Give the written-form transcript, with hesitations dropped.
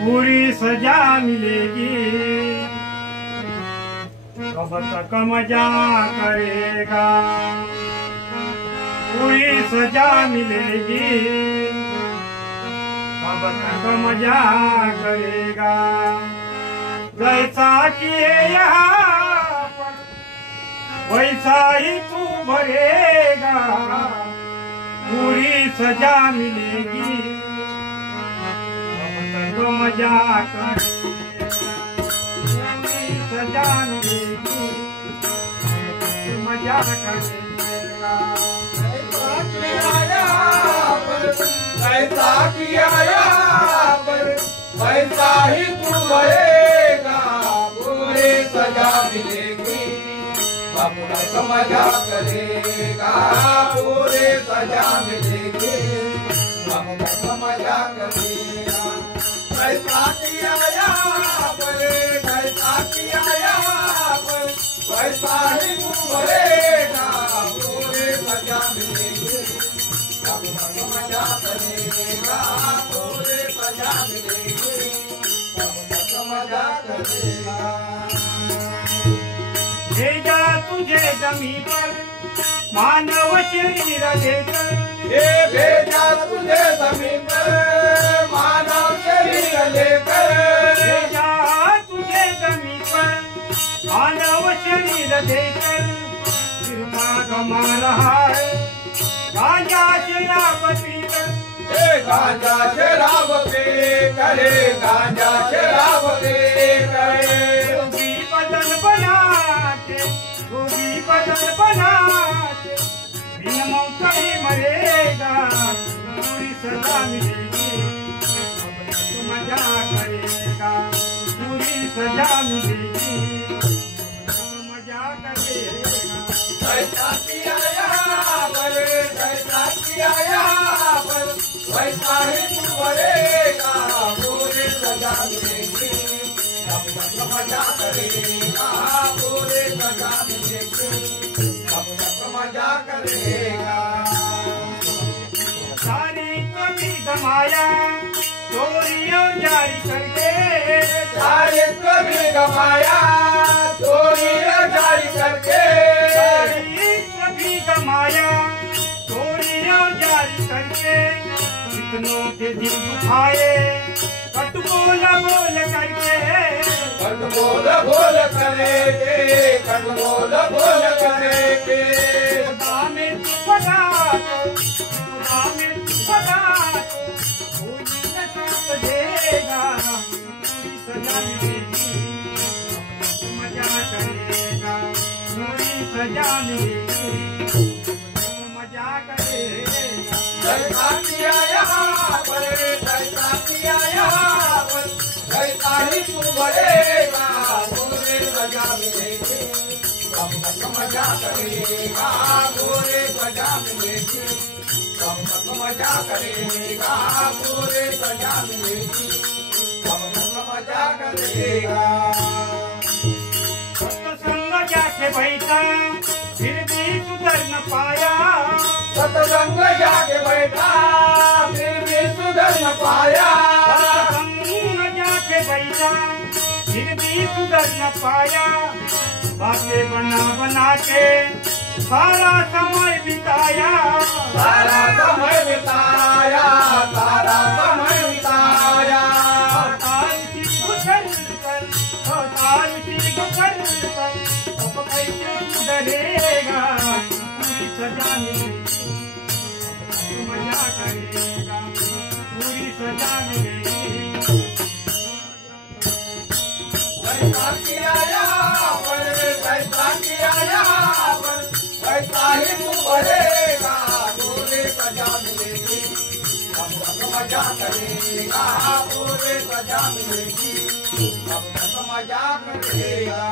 पूरी सजा मिलेगी, कब तक मजा करेगा। पूरी सजा मिलेगी, कब तक मजा करेगा। जैसा किए यहाँ पर वैसा ही तू भरेगा। पूरी सजा मिलेगी, कब तक मजा करेगा। पूरी सजा मिलेगी, मजा करेगा। ऐसा किया यहाँ पर वैसा ही तू भरेगा। पूरी सजा मिलेगी, कब तक मजा करेगा। पूरी सजा मिलेगी, कब तक मजा करेगा। ऐसा किया यहाँ पर ऐसा किया यहाँ पर वैसा ही तू भरेगा। पूरी सजा मिलेगी, कब तक मजा करेगा। पूरी सजा मिलेगी, कब तक मजा करेगा। भेजा तुझे जमीन पर मानव शरीर देकर। ये भेजा तुझे जमीन पर मानव शरीर लेकर। भेजा तुझे जमीन पर मानव शरीर देकर। फिरमा गमा रहा है गांजा शराब पीकर। गांजा शराब पे करे, गांजा शराब पे करे। योगी बदन बना के, योगी बदन बना के बिन मौत ही मरेगा। पूरी सजा मिलेगी, कब तक मजा करेगा। पूरी सजा मिलेगी, कब तक मजा करेगा। ऐसा किया यहाँ पर ऐसा किया यहाँ पर वैसा ही तू भरेगा। पूरी सजा मिलेगी, कब तक मजा करेगा। पूरी सजा मिलेगी, कब तक मजा करेगा। सारी कभी गमाया चोरी और जारी करके। सारे कभी गमाया चोरी जारी करके। सारी कभी गमाया चोरी और जारी करके। कितनों के दिल दुखाए कट बोल बोल करके। कट बोल बोल करेगे, कट बोल बोल करेगे। खुदा में तू बता दो, खुदा में तू बता दो, कोई न सजेगा। पूरी सजा मिलेगी, कब तक मजा करेगा। पूरी सजा मिलेगी, कब तक मजा करेगा। ऐसा किया यहाँ पर ऐसा किया यहाँ पर ऐसा ही तू भरेगा। पूरी सजा मिलेगी, कब तक मजा करेगा। पूरी सजा मिलेगी, कब तक मजा करेगा। पूरी सजा मिलेगी, कब तक मजा करेगा। सत्संग जाके बैठा फिर भी सुधर न पाया। सत्संग जाके बैठा फिर भी सुधर न पाया। सत्संग जाके बैठा फिर भी सुधर न पाया। बातें बना बना के सारा समय बिताया। सारा समय बिताया, सारा समय बिताया। हड़ताल की गुजर कर, हड़ताल की गुजर कर, अब कैसे सुधरेगा। पूरी सजा मिलेगी, कब तक मजा करेगा। पूरी सजा मिलेगी। ऐसा किया यहाँ पर ऐसा किया यहाँ पर ऐसा ही तू भरेगा। पूरी सजा मिलेगी, कब तक मजा करेगा। पूरी सजा मिलेगी, कब तक मजा करेगा।